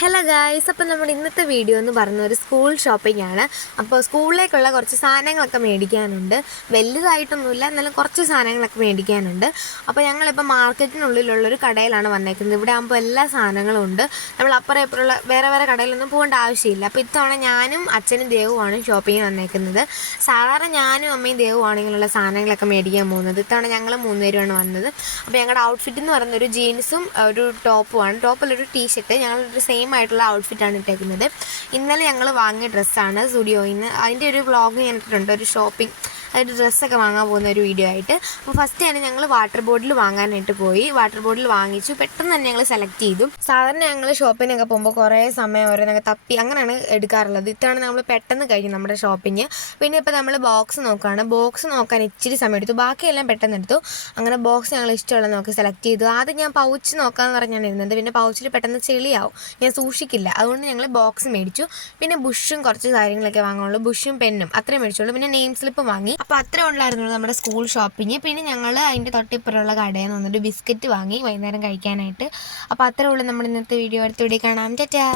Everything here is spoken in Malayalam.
ഹലോ ഗായ്സ് അപ്പം നമ്മുടെ ഇന്നത്തെ വീഡിയോ എന്ന് പറയുന്ന ഒരു സ്കൂൾ ഷോപ്പിംഗ് ആണ്. അപ്പോൾ സ്കൂളിലേക്കുള്ള കുറച്ച് സാധനങ്ങളൊക്കെ മേടിക്കാനുണ്ട്. വലുതായിട്ടൊന്നുമില്ല എന്നാലും കുറച്ച് സാധനങ്ങളൊക്കെ മേടിക്കാനുണ്ട്. അപ്പോൾ ഞങ്ങളിപ്പോൾ മാർക്കറ്റിനുള്ളിലുള്ള ഒരു കടയിലാണ് വന്നേക്കുന്നത്. ഇവിടെ ആകുമ്പോൾ എല്ലാ സാധനങ്ങളും ഉണ്ട്. നമ്മൾ അപ്പുറം ഇപ്പുറമുള്ള വേറെ വേറെ കടയിലൊന്നും പോകേണ്ട ആവശ്യമില്ല. അപ്പോൾ ഇത്തവണ ഞാനും അച്ഛനും ദേവുമാണ് ഷോപ്പിങ്ങിന് വന്നേക്കുന്നത്. സാധാരണ ഞാനും അമ്മയും ദേവുവാണെങ്കിലുള്ള സാധനങ്ങളൊക്കെ മേടിക്കാൻ പോകുന്നത്. ഇത്തവണ ഞങ്ങൾ മൂന്നുപേരുമാണ് വന്നത്. അപ്പോൾ ഞങ്ങളുടെ ഔട്ട്ഫിറ്റ് എന്ന് പറയുന്ന ഒരു ജീൻസും ഒരു ടോപ്പുമാണ് ടോപ്പിലൊരു ടീഷർട്ട് ഞങ്ങളൊരു സെയിം ആയിട്ടുള്ള ഔട്ട്ഫിറ്റാണ് ഇട്ടേക്കുന്നത്. ഇന്നലെ ഞങ്ങൾ വാങ്ങിയ ഡ്രസ്സാണ് സ്റ്റുഡിയോയിൽ നിന്ന് അതിന്റെ ഒരു വ്ളോഗ് ഞാൻ ഇട്ടിട്ടുണ്ട്. ഒരു ഷോപ്പിംഗ് അതായത് ഡ്രസ്സൊക്കെ വാങ്ങാൻ പോകുന്ന ഒരു വീഡിയോ ആയിട്ട്. അപ്പോൾ ഫസ്റ്റ് തന്നെ ഞങ്ങൾ വാട്ടർ ബോട്ടിൽ വാങ്ങാനായിട്ട് പോയി. വാട്ടർ ബോട്ടിൽ വാങ്ങിച്ചു. പെട്ടെന്ന് തന്നെ ഞങ്ങൾ സെലക്ട് ചെയ്തു. സാധാരണ ഞങ്ങൾ ഷോപ്പിനൊക്കെ പോകുമ്പോൾ കുറേ സമയം ഓരോന്നൊക്കെ തപ്പി അങ്ങനെയാണ് എടുക്കാറുള്ളത്. ഇത്തവണ നമ്മൾ പെട്ടെന്ന് കഴിഞ്ഞു നമ്മുടെ ഷോപ്പിങ് പിന്നെ ഇപ്പോൾ നമ്മൾ ബോക്സ് നോക്കുകയാണ് ബോക്സ് നോക്കാൻ ഇച്ചിരി സമയം എടുത്തു. ബാക്കിയെല്ലാം പെട്ടെന്ന് എടുത്തു. അങ്ങനെ ബോക്സ് ഞങ്ങൾ ഇഷ്ടമുള്ള നോക്കി സെലക്ട് ചെയ്തു. ആദ്യം ഞാൻ പൗച്ച് നോക്കാമെന്ന് പറഞ്ഞാണ് ഇരുന്നത്. പിന്നെ പൗച്ചിൽ പെട്ടെന്ന് ചെളിയാവും. ഞാൻ സൂക്ഷിക്കില്ല. അതുകൊണ്ട് ഞങ്ങൾ ബോക്സ് മേടിച്ചു. പിന്നെ ബുഷും കുറച്ച് കാര്യങ്ങളൊക്കെ വാങ്ങാനുള്ളൂ. ബുഷും പെന്നും അത്രയും മേടിച്ചുള്ളൂ. പിന്നെ നെയിം സ്ലിപ്പ് വാങ്ങി. അപ്പോൾ അത്രേ ഉള്ളായിരുന്നു നമ്മുടെ സ്കൂൾ ഷോപ്പിംഗ് പിന്നെ ഞങ്ങൾ അതിന്റെ തൊട്ടിപ്പുറമുള്ള കടയിൽ നിന്ന് വന്നിട്ട് ബിസ്ക്കറ്റ് വാങ്ങി വൈകുന്നേരം കഴിക്കാനായിട്ട്. അപ്പോൾ അത്രേ ഉള്ളൂ നമ്മുടെ ഇന്നത്തെ വീഡിയോ അടുത്ത വീഡിയോ കാണാം. ടാറ്റാ